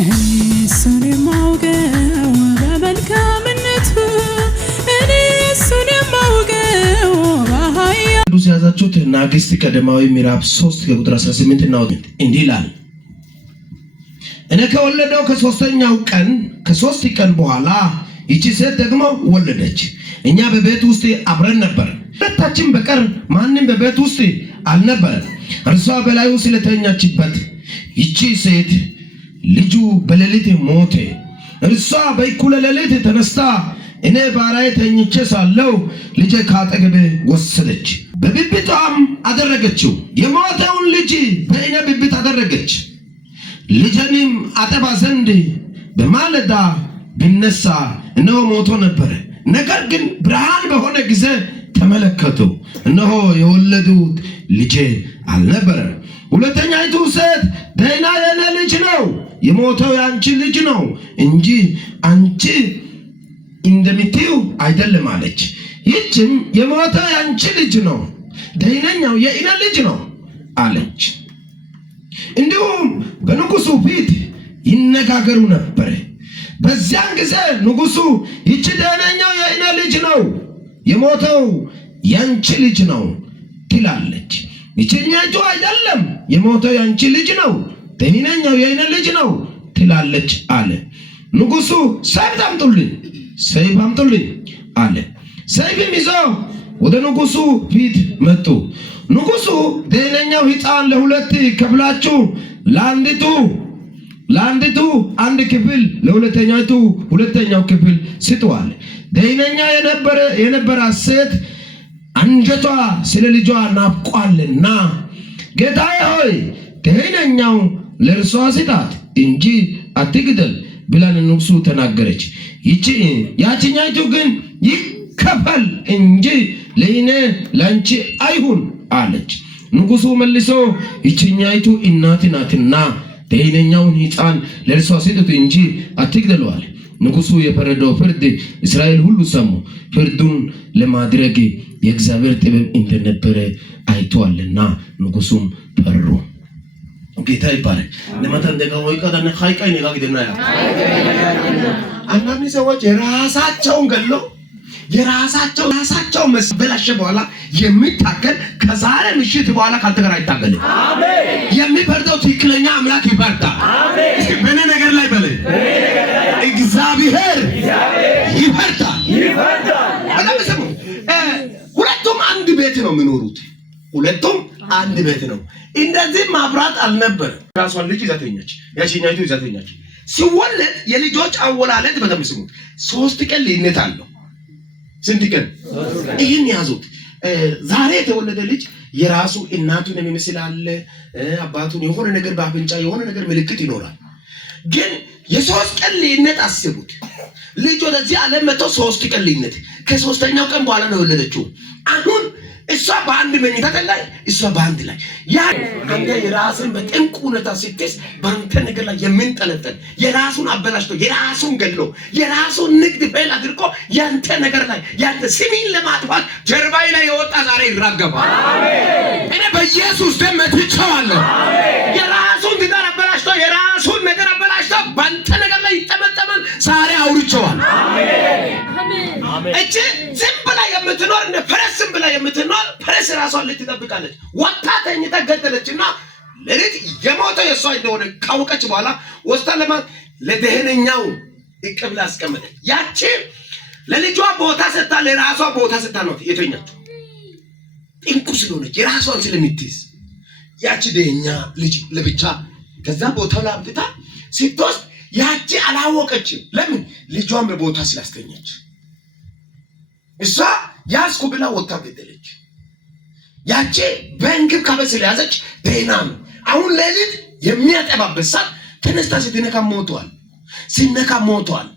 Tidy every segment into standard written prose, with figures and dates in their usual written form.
እሱን የማውቀው በመልካምነቱ እሱን የማውቀው በኃያል ቅዱስ ያዛችሁት ናግስት ቀዳማዊ ምዕራፍ 3 ከቁጥር 18 እና እንዲህ ይላል። እኔ ከወለደው ከሶስት ቀን በኋላ ይቺ ሴት ደግሞ ወለደች። እኛ በቤት ውስጥ አብረን ነበር፣ ሁለታችን በቀር ማንም በቤት ውስጥ አልነበረም። እርሷ በላዩ ስለተኛችበት ይቺ ሴት ልጁ በሌሊት ሞተ። እርሷ በእኩለ ሌሊት ተነስታ እኔ ባሪያዬ ተኝቼ ሳለሁ ልጄ ከአጠገቤ ወሰደች፣ በብብቷም አደረገችው። የሞተውን ልጅ በእኔ ብብት አደረገች። ልጄንም አጠባ ዘንድ በማለዳ ብነሳ እነሆ ሞቶ ነበረ። ነገር ግን ብርሃን በሆነ ጊዜ ተመለከቱ፣ እነሆ የወለዱት ልጄ አልነበረም። ሁለተኛይቱ ሴት ደህና የኔ ልጅ ነው፣ የሞተው የአንቺ ልጅ ነው እንጂ አንቺ እንደምትዩ አይደለም አለች። ይህችም የሞተው የአንቺ ልጅ ነው፣ ደህነኛው የእኔ ልጅ ነው አለች። እንዲሁም በንጉሡ ፊት ይነጋገሩ ነበር። በዚያን ጊዜ ንጉሡ ይህች ደህነኛው የእኔ ልጅ ነው፣ የሞተው የአንቺ ልጅ ነው ትላለች፣ ይችኛይቱ አይደለም የሞተው የአንቺ ልጅ ነው፣ ደህነኛው የእኔ ልጅ ነው ትላለች አለ። ንጉሡ ሰይፍ አምጡልኝ አለ። ሰይፍም ይዘው ወደ ንጉሡ ፊት መጡ። ንጉሡ ደህነኛው ሕፃን ለሁለት ከፍላችሁ ለአንዲቱ አንድ ክፍል ለሁለተኛይቱ ሁለተኛው ክፍል ስጡ አለ። ደህነኛ የነበረ ሴት አንጀቷ ስለ ልጇ ናፍቋልና ጌታዬ ሆይ ደህነኛው ለእርሷ ስጣት እንጂ አትግደል ብላ ለንጉሡ ተናገረች። ያችኛይቱ ግን ይከፈል እንጂ ለእኔ ለአንቺ አይሁን አለች። ንጉሡ መልሶ ይችኛይቱ እናት ናትና ደህነኛውን ሕፃን ለእርሷ ስጡት እንጂ አትግደሉ አለ። ንጉሡ የፈረደው ፍርድ እስራኤል ሁሉ ሰሙ፣ ፍርዱን ለማድረግ የእግዚአብሔር ጥበብ እንደነበረ አይተዋልና ንጉሡም ፈሩ። ጌታ ይባረክ። ለማታን ደጋው ይቀዳነ ሃይቃይ ነጋ ግደና ያ አንዳንድ ሰዎች የራሳቸውን ገለው የራሳቸው መስበላሽ በኋላ የሚታገል ከዛሬ ምሽት በኋላ ካንተ ጋር አይታገልም። አሜን። የሚፈርደው ትክክለኛ አምላክ ይፈርዳል። አሜን። እስኪ በእኔ ነገር ላይ በለ እግዚአብሔር ይፈርዳል። በጣም ሰሙ። ሁለቱም አንድ ቤት ነው የሚኖሩት። ሁለቱም አንድ ቤት ነው። እንደዚህ ማብራት አልነበረም። ራሷን ልጅ ይዛተኛች፣ ያቺኛይቱ ይዛተኛች። ሲወለድ የልጆች አወላለድ በጣም ሰሙ። 3 ቀን ልዩነት አለው። ስንት ቀን? ይሄን ያዙት። ዛሬ የተወለደ ልጅ የራሱ እናቱን የሚመስል አለ፣ አባቱን የሆነ ነገር በአፍንጫ የሆነ ነገር ምልክት ይኖራል። ግን የ3 ቀን ልዩነት አስቡት። ልጅ ወደዚህ ዓለም መጥቶ 3 ቀን ልዩነት፣ ከ3ኛው ቀን በኋላ ነው የወለደችው። አሁን እሷ በአንድ መኝታ ላይ እሷ በአንድ ላይ ያ አንተ የራስን በጥንቁ ሁኔታ ስትስ በአንተ ነገር ላይ የምንጠለጠል የራሱን አበላሽቶ የራሱን ገድሎ የራሱን ንግድ ፌል አድርጎ ያንተ ነገር ላይ ያንተ ስሚን ለማጥፋት ጀርባይ ላይ የወጣ ዛሬ ይራገባል። አሜን። እኔ በኢየሱስ ደም መትቼዋለሁ። አሜን። የራሱን ትዳር አበላሽቶ የራሱን ነገር አበላሽቶ በአንተ ነገር ላይ ይጠመጠማል። ዛሬ አውርቼዋለሁ። አሜን። እቺ ዝም ብላ የምትኖር እንደ ፈረስም ብላ የምትኖር ፈረስ ራሷን ልትጠብቃለች። ወጣ ተኝታ ገደለችና ለሌት የሞተው የሷ እንደሆነ ካወቀች በኋላ ወስታ ለደህነኛው እቅብላ አስቀመጠች። ያቺ ለልጇ ቦታ ሰጣ፣ ለራሷ ቦታ ሰጣ ነው የተኛችው። ጥንቁ ስለሆነች የራሷን ስለምትይዝ ያቺ ደህኛ ልጅ ለብቻ ከዛ ቦታው ላይ አምጥታ ስትወስድ ያቺ አላወቀችም። ለምን? ልጇን በቦታ ስላስተኛች። እሷ ያስኩ ብላ ወጣ ገደለች። ያቺ በእንክብካቤ ስለያዘች ደህና ነው። አሁን ሌሊት የሚያጠባበት ሰዓት ተነስታ ስትነካ ሞቷል።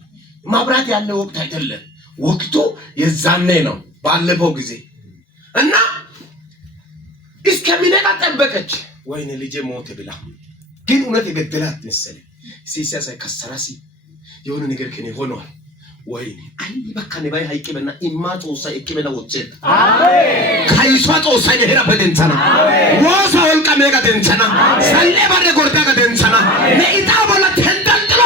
ማብራት ያለ ወቅት አይደለም። ወቅቱ የዛኔ ነው፣ ባለፈው ጊዜ እና እስከሚነቃ ጠበቀች። ወይኔ ልጄ ሞተ ብላ ግን እውነት የገደላት መሰለኝ። ሲያሳይ ከሰራሲ የሆነ ነገር ከኔ ሆኗል። ወይኔ አይ በካኔ ባይ ሃይቀበና ኢማጦ ሳይ እከበና ወጭ አሜን ካይሷጦ ሳይ ነህራ በደንተና ወሳ ወልቃ መጋ ደንተና ሰሌ ባደ ጎርዳ ደንተና ነኢጣ ባላ ተንጠልጥሎ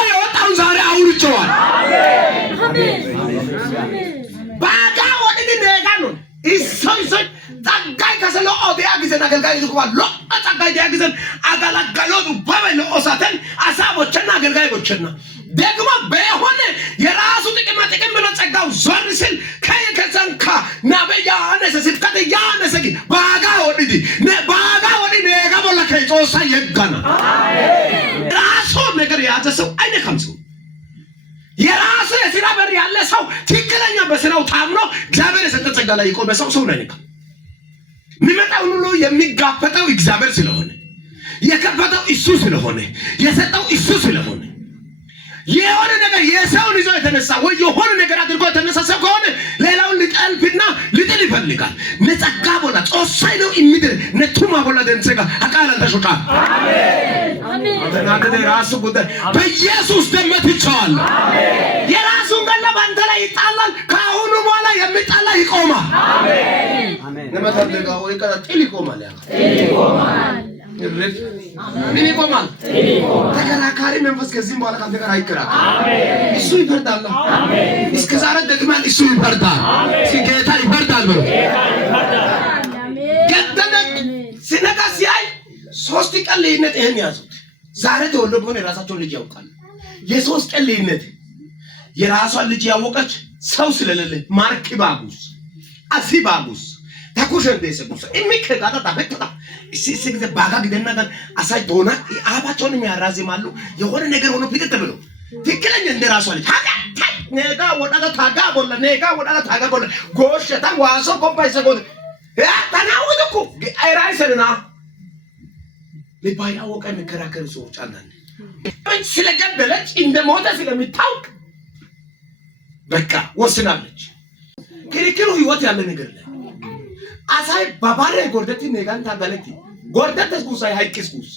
አገልጋይ ይልኩባል ለአጸጋይ ያግዘን አጋላጋሎቱ በበለ ኦሳተን አሳቦችና አገልጋዮችና ደግሞ በሆነ የራሱ ጥቅም ብሎ ጸጋው ዞር ሲል ከየከሰንካ ናበያ አነሰ ስብከት ያነሰ ባጋ ወዲዲ ነጋ ቦላ ከጾሳ የጋና ራሱ ነገር ያዘ ሰው አይነካም ሰው የራሱ የሥራ በር ያለ ሰው ትክክለኛ በስራው ታምኖ እግዚአብሔር የሰጠ ጸጋ ላይ ይቆም ሰው ነው አይነካም የሚመጣው ሁሉ የሚጋፈጠው እግዚአብሔር ስለሆነ የከፈተው እሱ ስለሆነ የሰጠው እሱ ስለሆነ የሆነ ነገር የሰውን ይዞ የተነሳ ወይ የሆነ ነገር አድርጎ የተነሳ ሰው ከሆነ ሌላውን ሊጠልፍና ሊጥል ይፈልጋል ነጸጋ ቦላ ጾሳይ ነው የሚድር ነቱማ ቦላ ደንሰጋ አቃላ ተሾካ አሜን አሜን አንተ ራሱ ጉዳይ በኢየሱስ ደም መትቻል አሜን የራሱን ገለባ አንተ ላይ ይጣላል ካሁኑ በኋላ የሚጣላ ይቆማል አሜን አሜን ለማታደጋ ወይ ቀራ ጥል ይቆማል ምን ይቆማል ተከራካሪ መንፈስ ከዚህ በኋላ ካንተ ጋር አይከራከር አሜን እሱ ይፈርዳል አሜን እስከ ዛሬ ደግመን እሱ ይፈርዳል አሜን ጌታ ይፈርዳል ብሎ አሜን ሲነጋ ሲያይ ሶስት ቀን ልዩነት ይሄን ያዙት ዛሬ ተወልዶ ሆነ የራሳቸውን ልጅ ያውቃል የሶስት ቀን ልዩነት የራሷን ልጅ ያወቀች ሰው ስለሌለ ማርክ ባጉስ አሲባጉስ ታኩሸን ደሰጉስ የሚከጋታ ታበክታ ሲግዘ ባጋ ግደና ጋር አሳይ ዶና አባቸውን የሚያራዝማሉ የሆነ ነገር ሆኖ ፍጥጥ ብሎ ትክክለኛ እንደራሱ አለ ነጋ ወዳታ ታጋ ቦላ ጎሸታ ዋሶ ኮምፓይሰ ጎል ያ ታናውድኩ አይራይሰና ለባያ ወቀ መከራከር ሰዎች አንዳንድ ስለገደለች እንደሞተ ስለሚታውቅ በቃ ወስናለች ክሪክሩ ህይወት ያለ ነገር ላይ አሳይ ባባሬ ጎርደቲ ነጋን ታጋለቲ ጎርደተስ ጉሳይ ሃይክስኩስ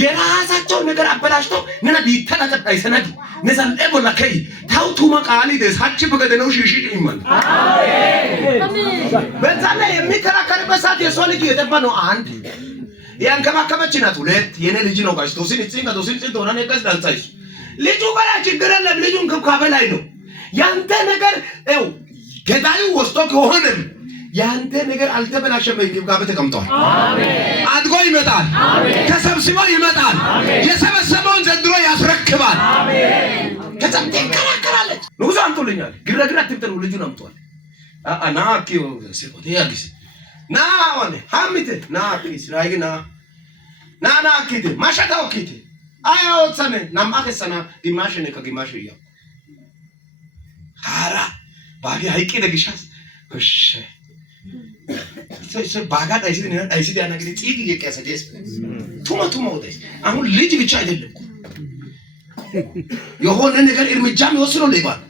የራሳቸው ነገር አበላሽተው ነና ቢተናቀጣይ ሰነድ ነዛን ኤቦላ ከይ ታውቱ መቃሊ ደሳች በገደነው ሽሽጥ ይማል አሜን በዛላ የሚከራከርበት ሰዓት የሰው ልጅ የጠባ ነው አንድ ያንከባከበች ናት ሁለት የኔ ልጅ ነው ጋሽ ቶሲን ሆነ ነቀስ ዳንሳይስ ልጁ ጋር ችግር የለም ልጁን ከብካበ ላይ ነው ያንተ ነገር ነው ገዳዩ ወስቶ ከሆነ ያንተ ነገር አልተበላሸም እንግባ በተቀምጧል አሜን አድጎ ይመጣል አሜን ተሰብስቦ ይመጣል አሜን የሰበሰበውን ዘንድሮ ያስረክባል አሜን ከተምቴ ከራከራለች ንጉስ አንቶልኛል ግረግራ ትብተሩ ልጁን አምጧል አናኪዮ ሲቆቴ ያግስ ናዋለ ሐሚት ናኪስ ራይግና ናናኪት ማሻታው ኪት አያው ሰነ ናማከሰና ግማሽነ ከግማሽ ይያ አራ ባጊ ሃይቂ ደግሻስ እሺ ባጋ አይሲድ ያናገኝ ጽይቅ እየቀሰ ደስ ቱማ ወደስ አሁን ልጅ ብቻ አይደለም የሆነ ነገር እርምጃም ይወስነው ለይባል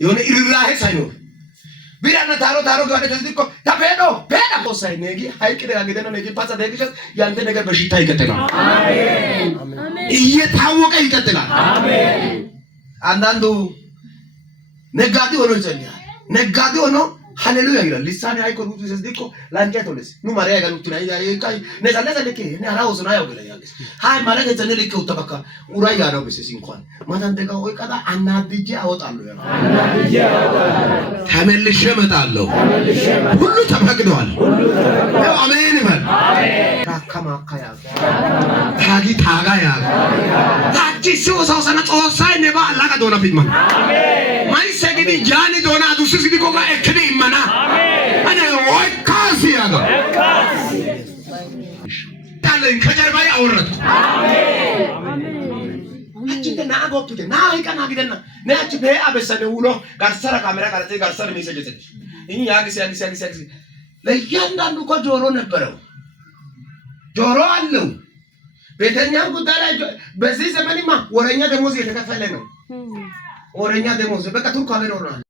የሆነ ኢራሄ ሳይኖር ቢራና ታሮ ጋር ተዝቆ ታፔዶ ፔዳ ወሳይ ነጊ ሃይቅ ደጋገደና ነጊ ፓሳ ደግሸስ ያንተ ነገር በሽታ ይቀጥላል አሜን አሜን እየታወቀ ይቀጥላል አሜን አንዳንዱ ነጋዴ ሆኖ ይጸልያል ነጋዴ ሆኖ ሃሌሉያ ይላል ሊሳኔ አይቆሩ ተስዲቆ ላንጨቶለስ ኑ ማሪያ ጋር ኡትና ይካይ ነዛለዛ ለከ እኔ አራውስ ነው ያው ገለያለስ ሃይ ማለት ተነልከ ተበካ ኡራይ ጋር ነው በሰስ እንኳን ማታን ደጋ ወይ ቀዳ አናድጄ አወጣለሁ ተመልሼ እመጣለሁ ሁሉ ተፈቅዷል ያው አሜን ይበል አሜን ታከማካያ ታጋ ታቺ ሲወሳው ሰና ጾሳይ ነባ አላጋ ዶና ፊልማን አሜን ማይ ሰግዲ ጃኒ ዶና አዱስስ ዲኮ ጋ እክዲ ማና አሜን አነ ወይ ካሲያጋ ታለን ከጀርባዬ አወረድኩ አሜን አቺ ናጎብቱ ናይቀና ግደና ናቺ በአበሰነ ውሎ ጋርሰራ ካሜራ ጋርሰራ ሜሴጅ እኛ ያግስ ለያንዳንዱ እኮ ጆሮ ነበረው ጆሮ አለው ቤተኛ ጉዳይ ላይ በዚህ ዘመንማ ወረኛ ደሞዝ የተከፈለ ነው ወረኛ ደሞዝ በቃ ቱርክ አገር ሆኗል